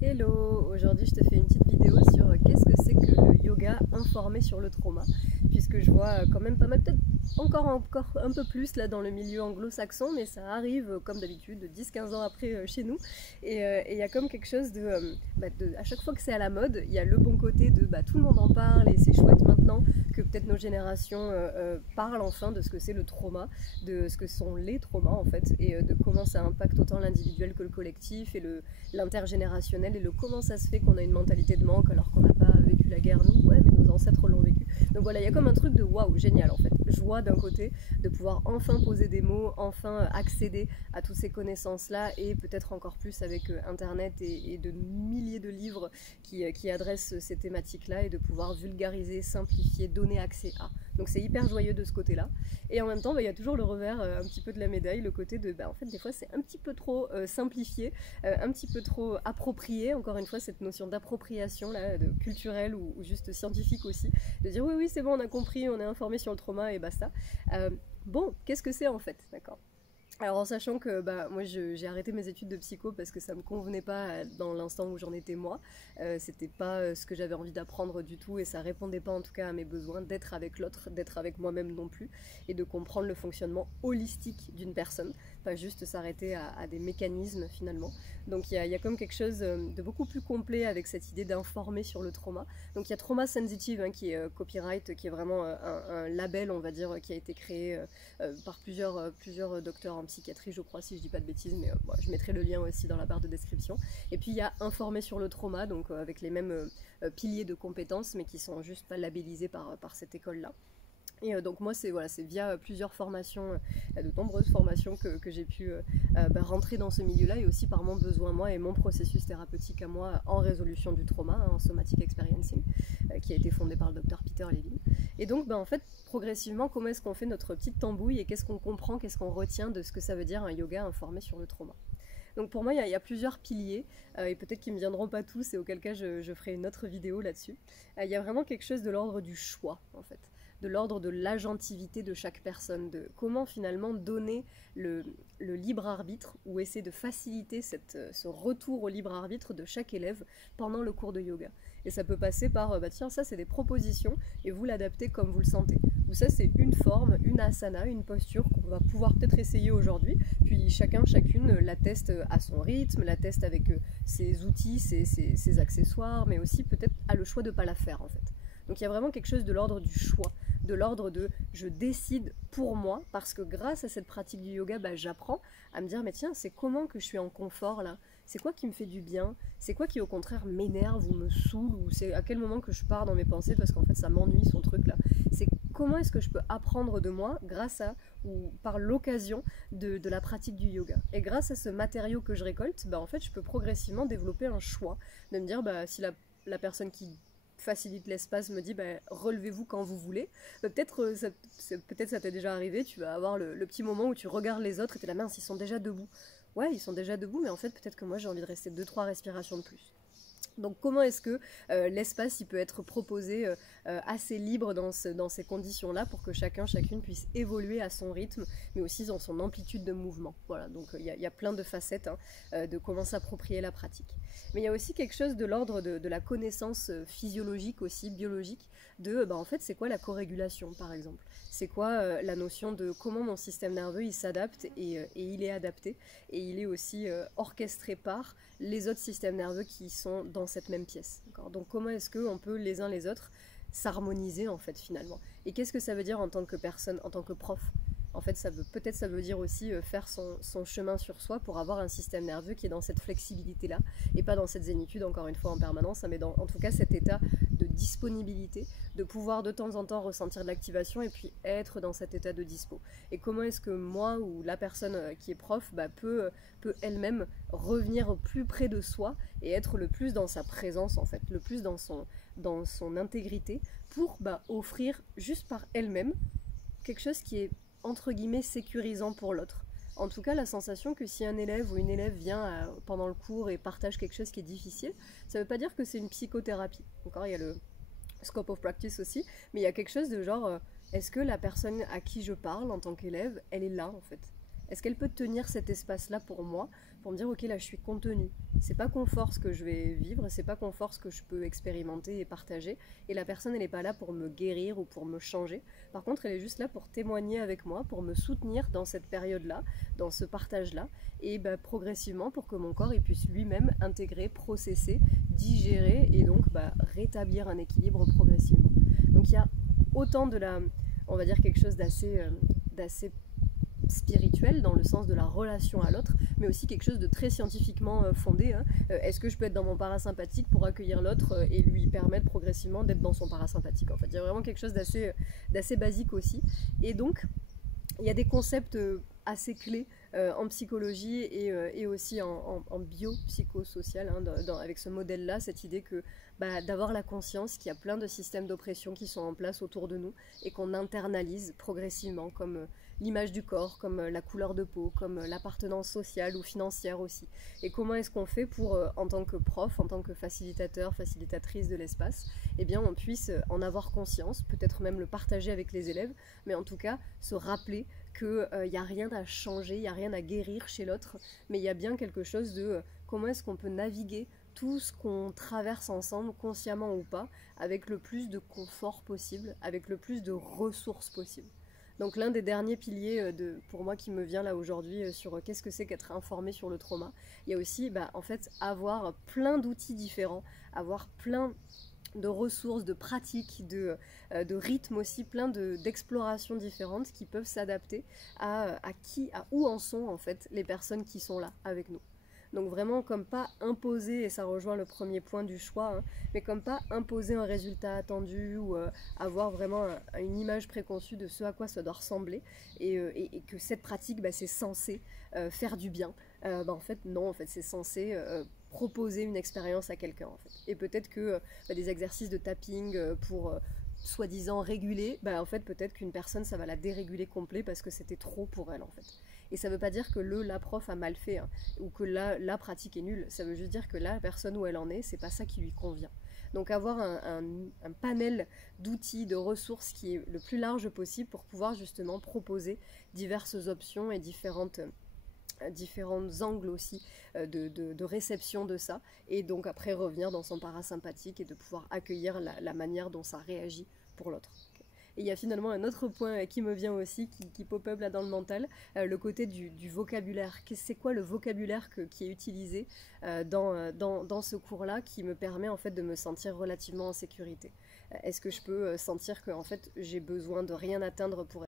Hello, aujourd'hui je te fais une petite vidéo sur qu'est-ce que c'est que le yoga informé sur le trauma, puisque je vois quand même pas mal, peut-être encore un peu plus là dans le milieu anglo-saxon, mais ça arrive comme d'habitude 10-15 ans après chez nous, et il y a comme quelque chose à chaque fois que c'est à la mode, il y a le bon côté de tout le monde en parle et c'est chouette maintenant que peut-être nos générations parlent enfin de ce que c'est le trauma, de ce que sont les traumas en fait, et de comment ça impacte autant l'individuel que le collectif et l'intergénérationnel et le comment ça se fait qu'on a une mentalité de manque alors qu'on n'a pas vécu la guerre nous, ouais mais nos ancêtres l'ont vécu. Donc voilà, il y a comme un truc de waouh, génial en fait. Joie d'un côté de pouvoir enfin poser des mots, enfin accéder à toutes ces connaissances-là et peut-être encore plus avec Internet et de milliers de livres qui adressent ces thématiques-là et de pouvoir vulgariser, simplifier, donner accès à. Donc c'est hyper joyeux de ce côté-là. Et en même temps, il y a toujours le revers un petit peu de la médaille, le côté de, en fait, des fois c'est un petit peu trop simplifié, un petit peu trop approprié, encore une fois, cette notion d'appropriation là, culturelle ou juste scientifique aussi, de dire oui, oui, c'est bon, on a compris, on est informé sur le trauma et basta. Euh, bon, qu'est-ce que c'est en fait, d'accord? Alors en sachant que moi j'ai arrêté mes études de psycho parce que ça me convenait pas dans l'instant où j'en étais moi, c'était pas ce que j'avais envie d'apprendre du tout et ça répondait pas en tout cas à mes besoins d'être avec l'autre, d'être avec moi-même non plus et de comprendre le fonctionnement holistique d'une personne, pas juste s'arrêter à des mécanismes finalement. Donc il y a comme quelque chose de beaucoup plus complet avec cette idée d'informer sur le trauma. Donc il y a Trauma Sensitive qui est copyright, qui est vraiment un label on va dire qui a été créé par plusieurs docteurs en psychiatrie, je crois, si je dis pas de bêtises, mais je mettrai le lien aussi dans la barre de description. Et puis il y a Informer sur le trauma, donc avec les mêmes piliers de compétences, mais qui sont juste pas labellisés par cette école-là. Et donc moi c'est via plusieurs formations, de nombreuses formations que j'ai pu rentrer dans ce milieu-là et aussi par mon besoin moi et mon processus thérapeutique à moi en résolution du trauma, en somatic experiencing, qui a été fondé par le docteur Peter Levine. Et donc en fait progressivement comment est-ce qu'on fait notre petite tambouille et qu'est-ce qu'on comprend, qu'est-ce qu'on retient de ce que ça veut dire un yoga informé sur le trauma. Donc pour moi, il y a plusieurs piliers, et peut-être qu'ils ne me viendront pas tous, et auquel cas je ferai une autre vidéo là-dessus. Il y a vraiment quelque chose de l'ordre du choix, en fait, de l'ordre de l'agentivité de chaque personne, de comment finalement donner le libre arbitre, ou essayer de faciliter ce retour au libre arbitre de chaque élève pendant le cours de yoga. Et ça peut passer par, tiens, ça c'est des propositions, et vous l'adaptez comme vous le sentez. Ou ça c'est une forme, une asana, une posture qu'on va pouvoir peut-être essayer aujourd'hui, puis chacune la teste à son rythme, la teste avec ses outils, ses accessoires, mais aussi peut-être a le choix de ne pas la faire en fait. Donc il y a vraiment quelque chose de l'ordre du choix, de l'ordre de je décide pour moi, parce que grâce à cette pratique du yoga, j'apprends à me dire mais tiens, c'est comment que je suis en confort là? C'est quoi qui me fait du bien? C'est quoi qui au contraire m'énerve ou me saoule? Ou c'est à quel moment que je pars dans mes pensées parce qu'en fait ça m'ennuie son truc là? C'est comment est-ce que je peux apprendre de moi grâce à ou par l'occasion de la pratique du yoga. Et grâce à ce matériau que je récolte, en fait je peux progressivement développer un choix, de me dire si la personne qui facilite l'espace me dit relevez-vous quand vous voulez, peut-être ça t'est déjà arrivé, tu vas avoir le petit moment où tu regardes les autres et t'es la mince, ils sont déjà debout. Ouais, ils sont déjà debout, mais en fait peut-être que moi j'ai envie de rester 2-3 respirations de plus. Donc comment est-ce que l'espace il peut être proposé assez libre dans ces conditions-là pour que chacune puisse évoluer à son rythme, mais aussi dans son amplitude de mouvement. Voilà, donc il y a plein de facettes de comment s'approprier la pratique. Mais il y a aussi quelque chose de l'ordre de la connaissance physiologique aussi, biologique, de en fait c'est quoi la corrégulation par exemple. C'est quoi la notion de comment mon système nerveux il s'adapte et il est adapté et il est aussi orchestré par les autres systèmes nerveux qui sont dans cette même pièce. Donc comment est-ce qu'on peut les uns les autres s'harmoniser en fait finalement? Et qu'est-ce que ça veut dire en tant que personne, en tant que prof? En fait, peut-être ça veut dire aussi faire son chemin sur soi pour avoir un système nerveux qui est dans cette flexibilité-là et pas dans cette zénitude, encore une fois, en permanence, mais en tout cas cet état de disponibilité, de pouvoir de temps en temps ressentir de l'activation et puis être dans cet état de dispo. Et comment est-ce que moi ou la personne qui est prof peut elle-même revenir plus près de soi et être le plus dans sa présence, en fait, le plus dans son intégrité pour offrir juste par elle-même quelque chose qui est entre guillemets sécurisant pour l'autre. En tout cas, la sensation que si un élève ou une élève vient pendant le cours et partage quelque chose qui est difficile, ça ne veut pas dire que c'est une psychothérapie. Encore, il y a le scope of practice aussi, mais il y a quelque chose de genre, est-ce que la personne à qui je parle en tant qu'élève, elle est là en fait? Est-ce qu'elle peut tenir cet espace-là pour moi, pour me dire ok, là je suis contenue. C'est pas confort ce que je vais vivre, c'est pas confort ce que je peux expérimenter et partager. Et la personne, elle n'est pas là pour me guérir ou pour me changer. Par contre, elle est juste là pour témoigner avec moi, pour me soutenir dans cette période-là, dans ce partage-là, et bah, progressivement pour que mon corps il puisse lui-même intégrer, processer, digérer et donc bah, rétablir un équilibre progressivement. Donc il y a autant de la, on va dire quelque chose d'assez spirituel dans le sens de la relation à l'autre, mais aussi quelque chose de très scientifiquement fondé. Hein. Est-ce que je peux être dans mon parasympathique pour accueillir l'autre et lui permettre progressivement d'être dans son parasympathique? En fait, il y a vraiment quelque chose d'assez basique aussi. Et donc, il y a des concepts assez clés en psychologie et aussi en biopsychosocial, hein, avec ce modèle-là, cette idée que bah, d'avoir la conscience qu'il y a plein de systèmes d'oppression qui sont en place autour de nous et qu'on internalise progressivement, comme l'image du corps, comme la couleur de peau, comme l'appartenance sociale ou financière aussi. Et comment est-ce qu'on fait pour, en tant que prof, en tant que facilitateur, facilitatrice de l'espace, eh bien on puisse en avoir conscience, peut-être même le partager avec les élèves, mais en tout cas se rappeler qu'il n'y a rien à changer, il n'y a rien à guérir chez l'autre, mais il y a bien quelque chose de comment est-ce qu'on peut naviguer tout ce qu'on traverse ensemble, consciemment ou pas, avec le plus de confort possible, avec le plus de ressources possibles. Donc l'un des derniers piliers pour moi qui me vient là aujourd'hui sur qu'est-ce que c'est qu'être informé sur le trauma, il y a aussi en fait avoir plein d'outils différents, avoir plein de ressources, de pratiques, de rythmes aussi, plein d'explorations différentes qui peuvent s'adapter à où en sont en fait les personnes qui sont là avec nous. Donc vraiment comme pas imposer, et ça rejoint le premier point du choix, hein, mais comme pas imposer un résultat attendu ou avoir vraiment une image préconçue de ce à quoi ça doit ressembler et que cette pratique c'est censé faire du bien. En fait non, en fait c'est censé proposer une expérience à quelqu'un en fait. Et peut-être que des exercices de tapping pour soi-disant réguler, en fait peut-être qu'une personne ça va la déréguler complet parce que c'était trop pour elle en fait. Et ça veut pas dire que la prof a mal fait hein, ou que la pratique est nulle, ça veut juste dire que la personne où elle en est, c'est pas ça qui lui convient. Donc avoir un panel d'outils, de ressources qui est le plus large possible pour pouvoir justement proposer diverses options et différents angles aussi de réception de ça, et donc après revenir dans son parasympathique et de pouvoir accueillir la manière dont ça réagit pour l'autre. Et il y a finalement un autre point qui me vient aussi, qui pop-up là dans le mental, le côté du vocabulaire. C'est quoi le vocabulaire qui est utilisé dans ce cours-là qui me permet en fait de me sentir relativement en sécurité? Est-ce que je peux sentir que en fait j'ai besoin de rien atteindre pour